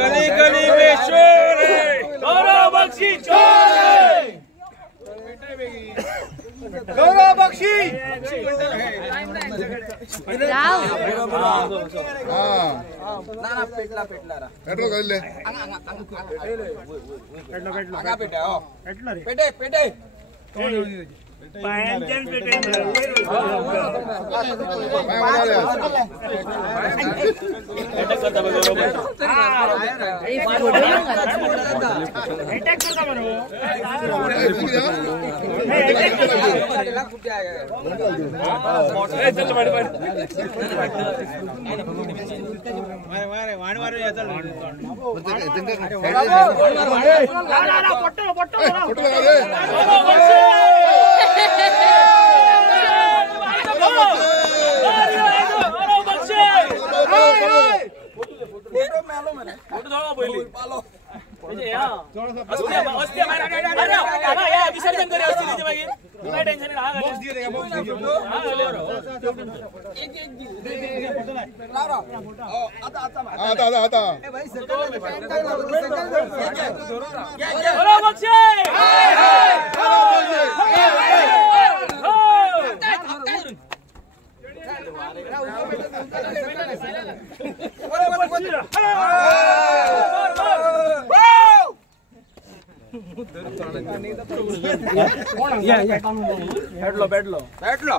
गली गली में शोर है, गौरव बख्शी चोर, गौरव बख्शी पेट्रोल ले पेटे पेटे विसर्जन करे टेंशन बैठ लो बैठ लो बैठ लो।